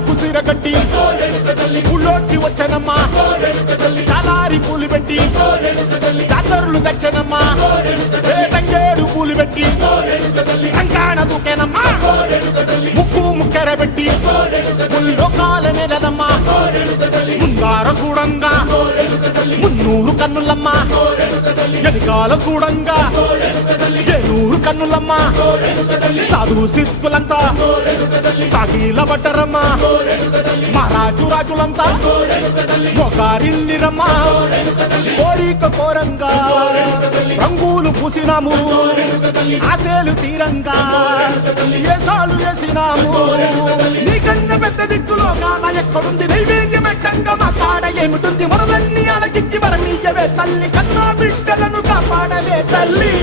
ఊళ్ళకు సిరగట్టి ఊళ్ళోకి వచ్చనమ్మా చాలారి పూలు పెట్టి జాతరులు తెచ్చనమ్మా తంగేడు పూలు పెట్టి కంకాణ దూకేనమ్మా ముక్కు ముక్కెర పెట్టి ముల్లోకాల నెలనమ్మా ముందార చూడంగా మున్నూరు కన్నులమ్మా ఎనికాల చూడంగా ఏనూరు కన్నులమ్మా సాధువు సిద్ధులంతా సాగిల బట్టరమ్మా మహారాజు రాజులంతా మొగారిల్లిరమ్మా కోరిక కోరంగా రంగులు పూసినాము ఆశలు తీరంగా ఏసాలు వేసినాము నీకన్నా పెద్ద దిక్కులో కాన ఎక్కడుంది నైవేద్యం పెట్టంగా మా కాడ ఏమిటుంది మనలన్నీ అలకిచ్చి మరణీయవే తల్లి కన్నా బిడ్డలను కాపాడవే తల్లి